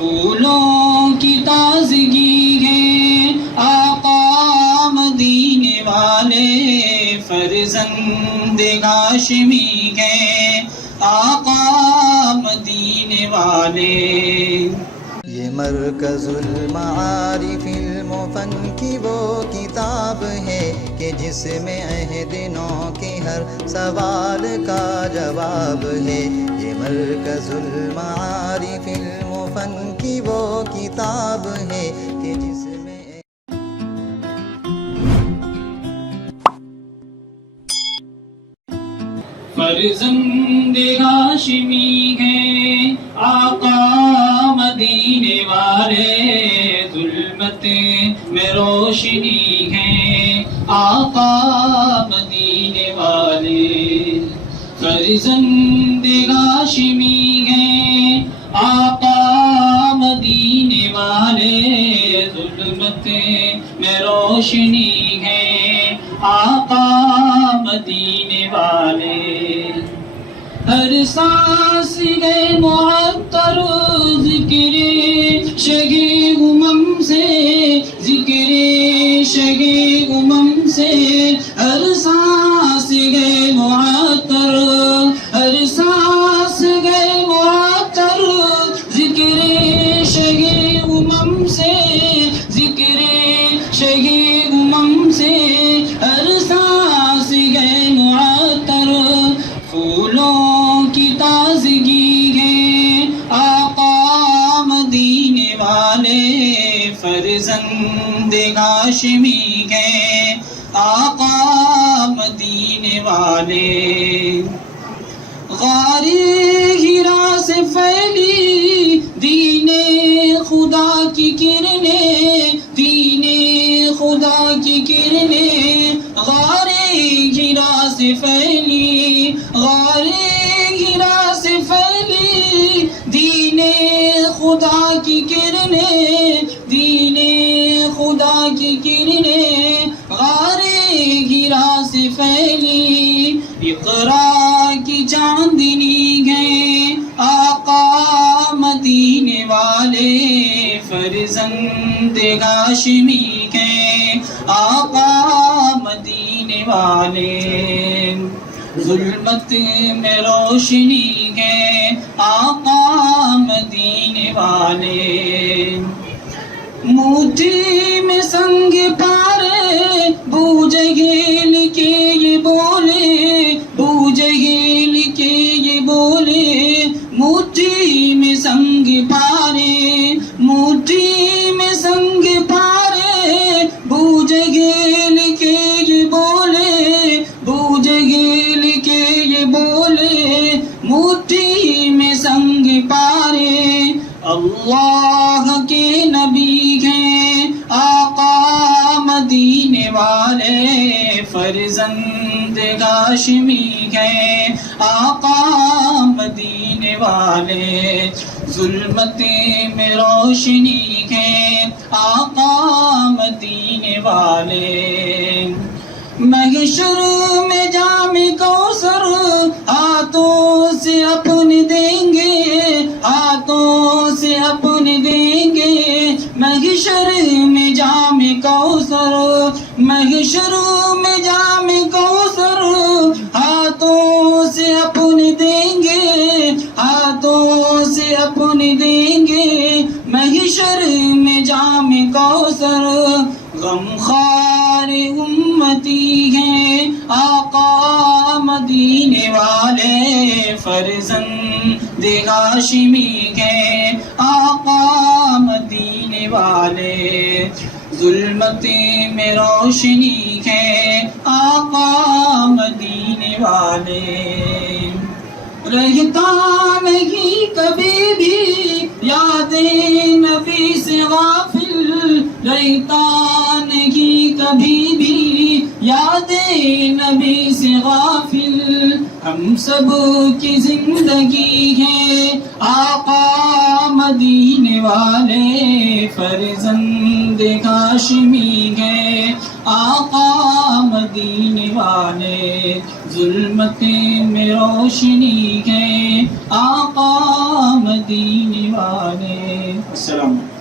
پھولوں کی تازگی ہے آقا مدینے والے، فرزند ہاشمی ہیں آقا مدینے والے۔ یہ مرکز المعارف علم و فن کی وہ کتاب ہے کہ جس میں عہد نو کے ہر سوال کا جواب ہے۔ یہ مرکز المعارف علم و فن کی وہ کتاب ہے کہ جس میں فرزند ہاشمی ہیں آقا مدینے والے، ظلمت میں روشنی ہیں آقا مدینے والے۔ فرزند ہاشمی ہیں آقا مدینے والے، ظلمت میں روشنی ہیں آقا مدینے والے۔ ہر سانس گئے معطر ذکر شگے امم سے، ذکر شگے امم سے، ہر سانس گئے معطر، ہر سانس گئے معطر ذکر شگے امم سے، ذکر شگے امم سے، ہر سانس گئے معطر۔ پھولوں کی تازگی ہے آقا مدینے والے، فرزند ہاشمی ہیں آقا مدینے والے۔ غار ہرا سے پھیلی دین خدا کی کرنیں، دین خدا کی کرنیں، غار ہرا سے پھیلی، غار ہرا سے پھیلی دین خدا کی کرنیں، دین خدا کی کرنیں، غار ہرا سے پھیلی۔ اقرا کی چاندنی ہیں آقا مدینے والے، فرزند ہاشمی ہیں آقا مدینے والے۔ ظلمت میں روشنی ہے آقا مدینے والے۔ موٹھی میں سنگ پارے بو جہیل کے یہ بولے، بو جہیل کے یہ بولے، موٹھی میں سنگ پارے، موٹھی میں سنگ پارے، بو جہیل کے یہ بولے، بو جہیل کے یہ بولے، موٹھی میں سنگ پارے۔ اللہ کے نبی ہیں آقا مدینے والے، فرزند ہاشمی ہیں آقا مدینے والے۔ ظلمت میں روشنی ہیں آقا مدینے والے۔ محشر میں جام کوثر ہاتھوں سے اپنے دیں گے، ہاتھوں سے اپنے دیں گے، محشر میں جام کوثر، محشر میں جام کوثر ہاتھوں سے اپنے دیں گے، ہاتھوں سے اپنے دیں گے، محشر میں جام کوثر۔ غمخوار امتی ہیں آقا مدینے والے، فرزند ہاشمی ہیں آقا مدینے والے۔ ظلمت میں روشنی ہے آقا مدینے والے۔ رہتا نہیں کبھی بھی یاد نبی سے غافل، رہتا نہیں کبھی بھی یاد نبی سے غافل۔ ہم سب کی زندگی ہے آقا مدینے والے، فرزند ہاشمی ہیں آقا مدینے والے۔ ظلمت میں روشنی ہے آقا مدینے والے. السلام علیکم.